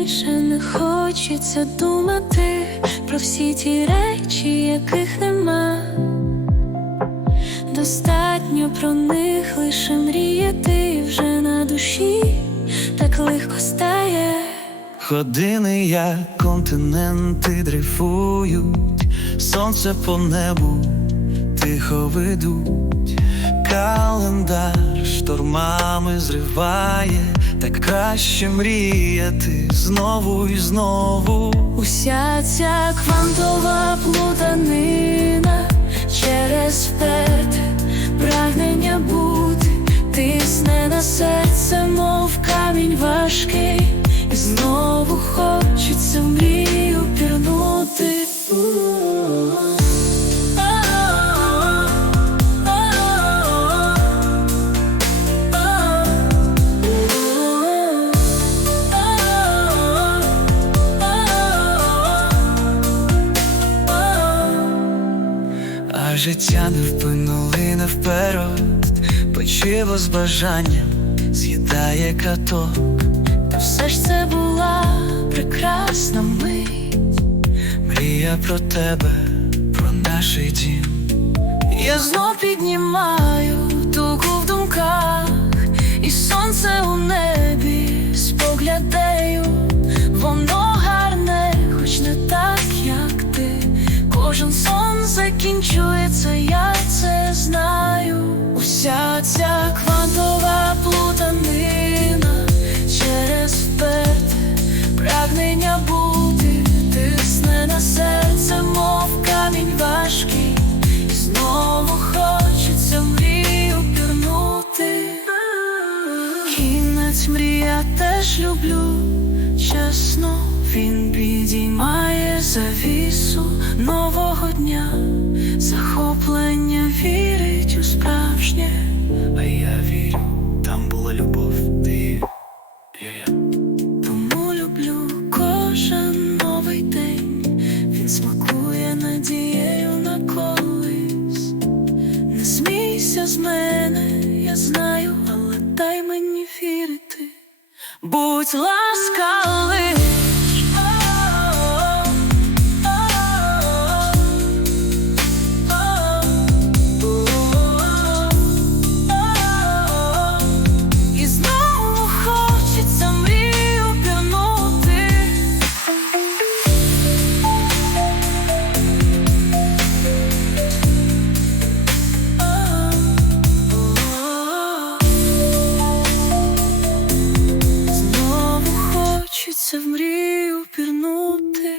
більше не хочеться думати про всі ті речі, яких нема. Достатньо про них лише мріяти вже на душі так легко стає. Години, як континенти дрейфують, сонце по небу тихо ведуть, календар штормами зриває, так краще мріяти знову і знову. Уся ця квантова плутанина життя не впинули не вперед, печиво з бажанням з'їдає каток. Та все ж це була прекрасна мить. Мрія про тебе, про наш дім. Я знов піднімаю закінчується, я це знаю. Уся ця квантова плутанина через вперте прагнення бути, тисне на серце, мов камінь важкий. І знову хочеться мрію пірнути. Кінець мрія теж люблю, чесно, він підіймає завісу захоплення вірить у справжнє. А я вірю, там була любов, ти я. Тому люблю кожен новий день, він смакує надією на колись. Не смійся з мене, я знаю, але дай мені вірити. Будь ласкавий. Серце в мрію пірнути.